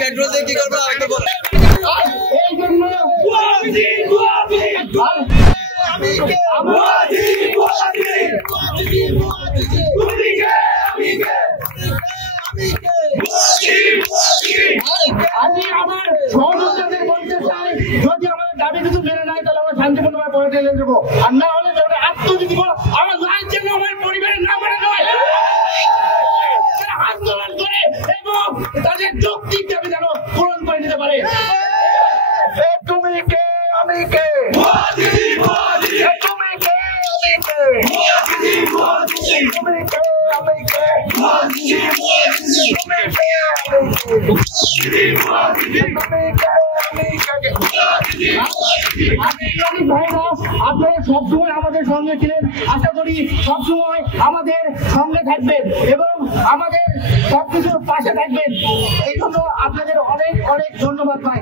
Petrol দিয়ে কি করবো এই জন্য আমি আমার সহযোগীদের বলতে চাই, যদি আমাদের দাবি কিছু মেনে নেয় তাহলে আমরা শান্তিপূর্ণভাবে পরে চলে যাবো, আর না হলে আত্মজীবী আমার লাইফ যেন আমার পরিবারের না মানে নয়, আন্দোলন করে এবং তাদের যৌক্তিক দাবি যেন পূরণ করে নিতে পারে। তুমি কে আমি কে, তুমি কে আমি কে, তুমি কে আমি কে, আপনারা সবসময় আমাদের সঙ্গে ছিলেন, আশা করি সবসময় আমাদের সঙ্গে থাকবেন এবং আমাদের সবকিছুর পাশে থাকবেন। এই জন্য আপনাদের অনেক অনেক ধন্যবাদ ভাই।